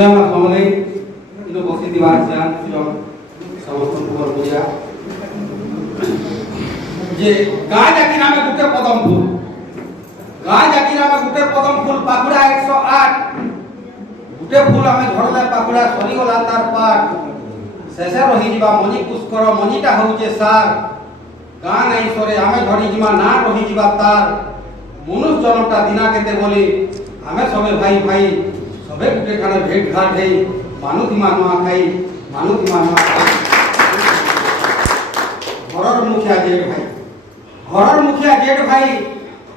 जय मां समले इनो बसी दिवार जान समस्त खबर बुझा जे गाय जाकिरा में गुटे पदम फूल पाकुड़ा 108 गुटे फूल हमें झड़ले पाकुड़ा सरी गला तार पाट शेषे रही जीवा मनी पुष्कर मनीटा होचे सार गाँ नहीं सरे हमें झड़ी जीवा ना रही जीवा तार मनुष्य जनता दिना केते बोली हमें सबे भाई भाई सबे गुटे खाने भेट घाट है मानुति मानवा खाई घरर मुखिया जेठ भाई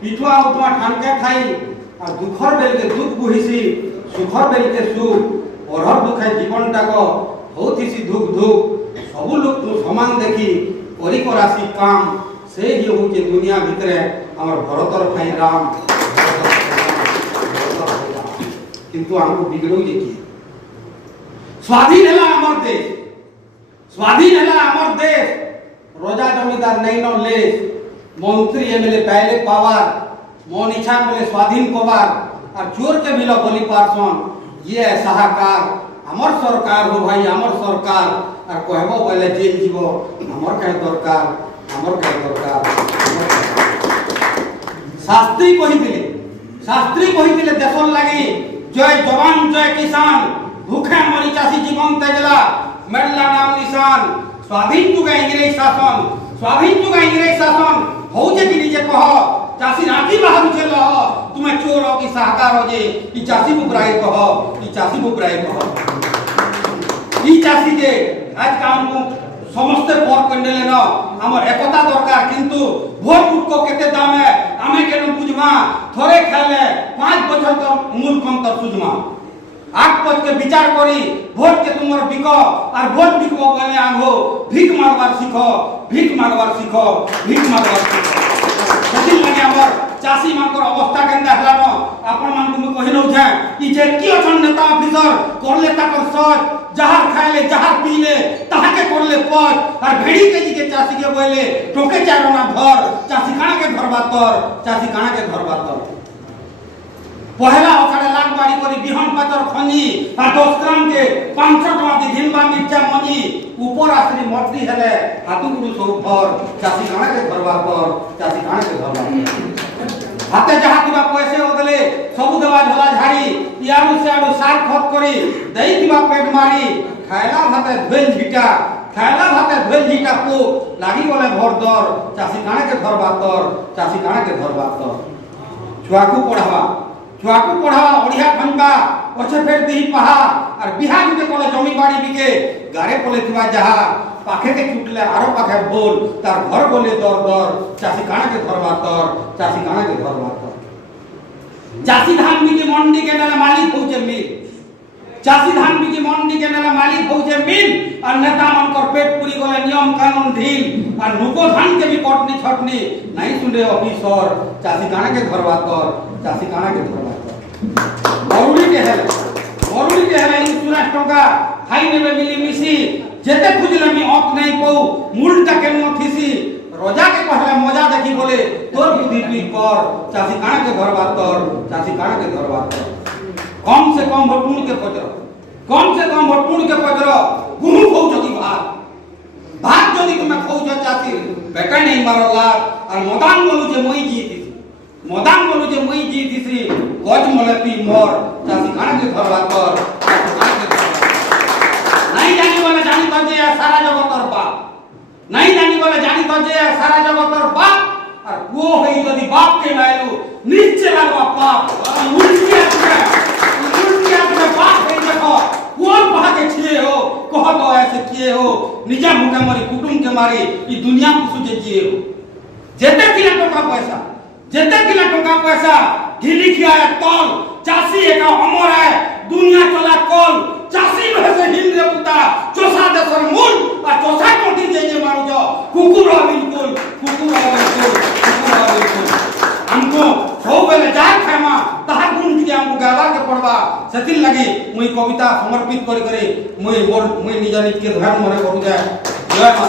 पिठुआ उठुआ ठानके खाई और दुखर बेल के दुख बुहिसी सुखर बेल के सुख और दुखे जीवन टाक होतिसी दुख सबु लोग तू समान देखी करी करासी काम से ही हो के दुनिया भितरे हमर भरतर भाई राम किंतु हमको बिगड़ो जे की स्वाधीन है हमर देश रोजा जमींदार नहीं न ले मंत्री एमएलए पहले पावर मन इच्छा बोले स्वाधीन पावर और चोर के मिलो बोली पार्सन ये सहाकार हमर सरकार हो भाई हमर सरकार और कहबो बोले जेल जीवो हमर कहे दरकार शास्त्री कहिदिले देशर लागि जय जवान जय किसान भूखे मरी चासी जीवन तेजला मेडला नाम निशान स्वाधीन जुगे इंग्रेज शासन हो जे कि निजे कह चासी राती बाहर चल तुम्हें चोर हो कि साहकार हो जे ई चासी बुबराए कह ई चासी जे आज काम को समस्त पर कंडेले न हमर एकता दरकार किंतु भोट उठ को केते दाम है हमें केन बुझमा थोड़े खेले 5 बछर तो मूल कम तर सुझमा 8 पद के विचार करी भोट के तुमर बिको और भोट बिको गले आंगो भीख मारवार सिखो सेदिन लगे हमर चासी मानकर अवस्था केंदा हला न आपन मान को कहि नउ छै ई जे की अछन नेता ऑफिसर करले ताकर सच जहार खाइले जहार पीले ताहाके करले पच और भेड़ी के जी के चासी के बोले टोके चारोना घर चासी काना के घर बातर पहला अखाड़े लाख बाड़ी करी बिहन पातर खनी और 10 ग्राम के 500 टका के घिनबा मिर्चा मनी ऊपर आसरी मछली हेले हाथू गुरु सब घर चासी काना के घर बातर हाथे जहा दिबा पैसे ओदले सब देवा झोला झाड़ी यारू से आडू सार खत करी दई दिबा पेट मारी खायला भाते धोल झीटा को लागी बोले भर दर चासी काना के घर बातर छुआकू पढ़ावा ओढ़िया खनका पछे फेर देही पहा और बिहार के कोले जमी बाड़ी बिके गारे कोले थिबा जहा पाखे के छुटले आरो पाखे बोल तार घर बोले दर चासी काना के घर बातर चासी धान बिके मंडी के नाला मालिक होचे मिल और नेता मनकर पेट पूरी गले नियम कानून ढील और नुको धान के भी कटनी छटनी नहीं सुने ऑफिसर चासी काना के घर बातर मरुड़ी के हेले इंश्योरेंस टका खाई नेबे मिली मिसी जेते खुजले मी अक नहीं पौ मूलटा के न थिसी रोजा के पहले मजा देखी बोले तोर बुद्धि पीठ पर चासी काना के घर बातर कम से कम भटूण के पजर गुहू खौ जदी भात जदी तुम खौ चासी बेटा नहीं मारला और मदान बोलू जे मई जीतीसी गज मले पी मोर चासी काना के घर बातर नहीं जानी वाला जानी तो जे सारा जगतर बाप और वो है यदि बाप के नायलू नीचे लागवा पाप उल्टी आके बाप है देखो कौन पहा के छिए हो कह तो ऐसे किए हो निजा मुके मारी कुटुंब के मारी ई दुनिया को सुजे जिए हो जेते किला टका पैसा ढीली खियाए तल चासी एका अमर है दुनिया चला कल चासी में से हिंद रे पुता चोसा देशर मूल और चोसा कोटी जे मारू जो कुकुर बिल्कुल हमको हो बेले जाय खामा ताहा गुण के हमको गाला के पड़वा सेतिल लगी मुई कविता समर्पित करी मुई निज निज के ध्यान मरे करू जाय जय मां